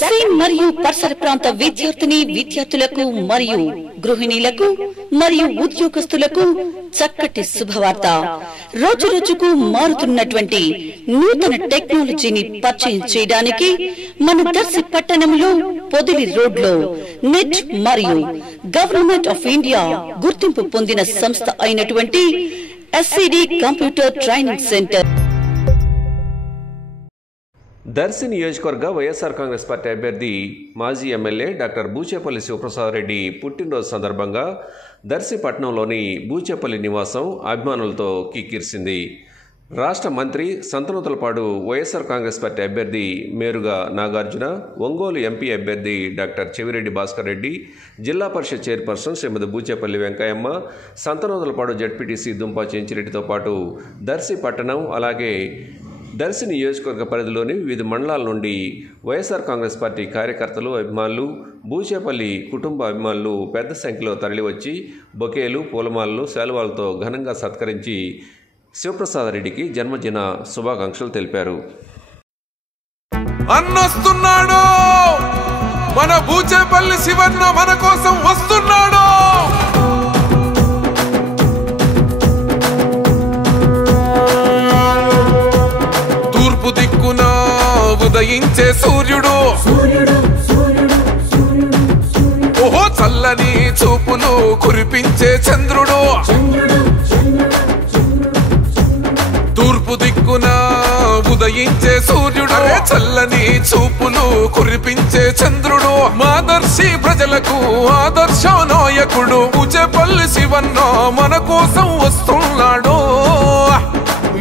దర్శి మరియు పరిసర ప్రాంత విద్యార్థులకు మరియు గృహిణీలకు మరియు ఉద్యోగస్తులకు చక్కటి శుభవార్త. రోజు రోజుకు మారుతున్నటువంటి నూతన టెక్నాలజీని పరిచయం చేయడానికి మన దర్శి పట్టణంలో పొదిలి రోడ్లో నెట్ మరియు గవర్నమెంట్ ఆఫ్ ఇండియా గుర్తింపు పొందిన సంస్థ అయినటువంటి SCD computer training centre. Darsi నియోజకవర్గ వైఎస్ఆర్ కాంగ్రెస్ పార్టీ అభ్యర్థి మాజీ ఎమ్మెల్యే డాక్టర్ బూచేపల్లి శివప్రసాద్ రెడ్డి పుట్టినరోజు సందర్భంగా దర్శి పట్టణంలోని బూచేపల్లి నివాసం అభిమానులతో కిక్కిరిసింది. రాష్ట్ర మంత్రి సంతనూతలపాడు వైఎస్ఆర్ కాంగ్రెస్ పార్టీ అభ్యర్థి మేరుగా నాగార్జున, ఒంగోలు ఎంపీ అభ్యర్థి డాక్టర్ చెవిరెడ్డి భాస్కర్ రెడ్డి, జిల్లా పరిషత్ చైర్పర్సన్ శ్రీమతి బూచేపల్లి వెంకయ్యమ్మ, సంతనూతలపాడు జడ్పీటీసీ దుంపా చెంచిరెడ్డితో పాటు దర్శి పట్టణం అలాగే దర్శి నియోజకవర్గ పరిధిలోని వివిధ మండలాల నుండి వైఎస్ఆర్ కాంగ్రెస్ పార్టీ కార్యకర్తలు, అభిమానులు, బూచేపల్లి కుటుంబ అభిమానులు పెద్ద సంఖ్యలో తరలివచ్చి బొకేలు, పూలమాలలు, శాలువాలతో ఘనంగా సత్కరించి శివప్రసాద్ రెడ్డికి జన్మదిన శుభాకాంక్షలు తెలిపారు. అన్నొస్తున్నాడు, మన బూచేపల్లి శివన్న మన కోసం వస్తున్నాడు. తూర్పు దిక్కున ఉదయించే సూర్యుడు, ఓహో చల్లని చూపులు కురిపించే చంద్రుడు. తూర్పు దిక్కున ఉదయించే సూర్యుడు, చల్లని చూపులు కురిపించే చంద్రుడు. మా దర్శి ప్రజలకు ఆదర్శ నాయకుడు బూచేపల్లి శివన్న మన కోసం వస్తున్నాడు.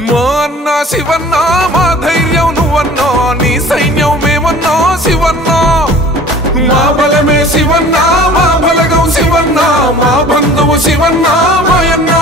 మా అన్న శివన్న, మా ధైర్యం నువ్వన్నా, నీ సైన్యం మేమన్నా శివన్న. మా బలమే శివన్న, మా బలగం శివన్న, మా బంధువు శివన్న మాయన్న.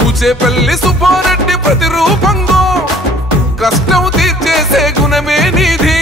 బూచేపల్లి సుబ్బారెడ్డి ప్రతిరూపంగా కష్టం తీర్చేసే గుణమే నీది.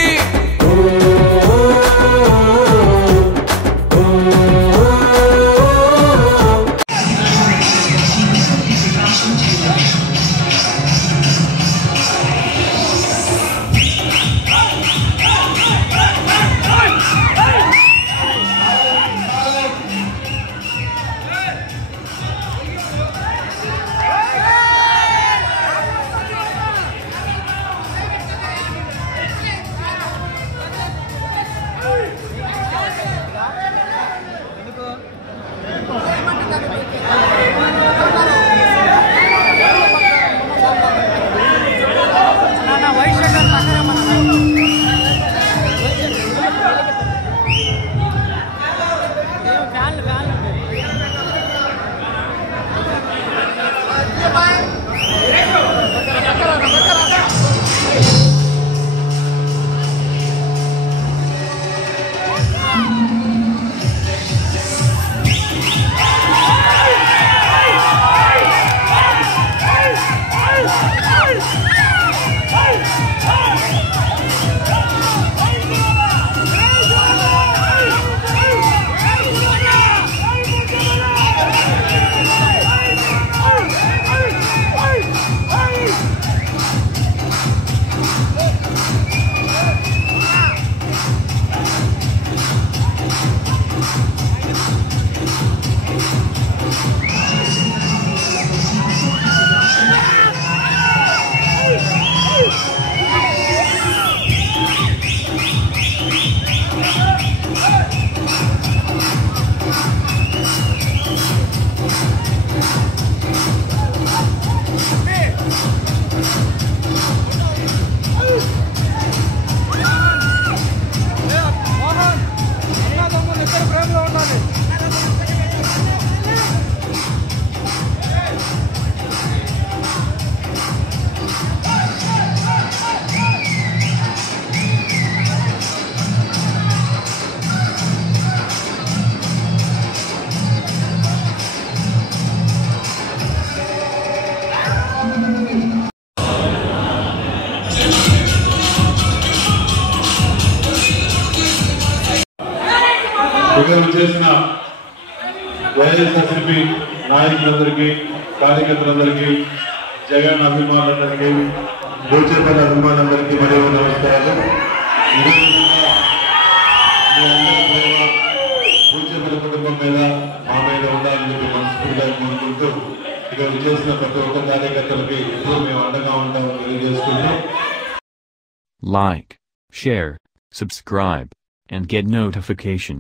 ఇక్కడ చేసిన వైఎస్ఆర్సీపీ నాయకులందరికీ, కార్యకర్తలందరికీ, జగన్ అభిమానులందరికీ, బూచేపల్లి అభిమానులందరికీ మరియు నమస్కారాలు. బూచేపల్లి కుటుంబం మీద మా మీద ఉండాలని చెప్పి మనస్ఫూర్తిగా కోరుకుంటూ ఇక్కడ చేసిన ప్రతి ఒక్క కార్యకర్తలకి మేము అండగా ఉంటామని తెలియజేసుకుంటూ like, share, subscribe, and get notification.